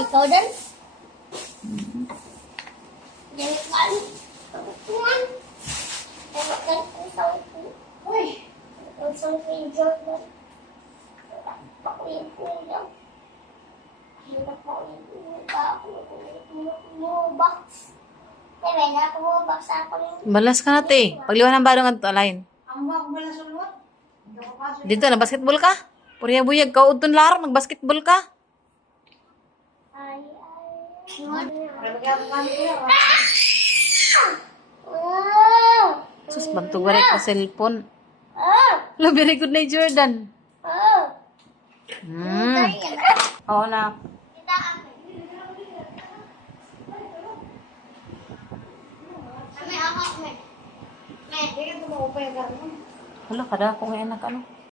Ikaw din? Jangan. Tuan. Jangan usang ku. Uy. Usang video mo. Pakuin ko lang. Hirap ako yung box. Diba, box ako yung... Balas ka na, te. Pagliwan ng barong at alain. Ang mga kumala sa luwat. Dito, nag-basketball ka? Purya-buyag ka, udton laro, nag-basketball ka? Ay. Sus, bantog ba rin ka cellphone? Hello, very good na Jordan. Oo na. Wala ka da, kung anak ano.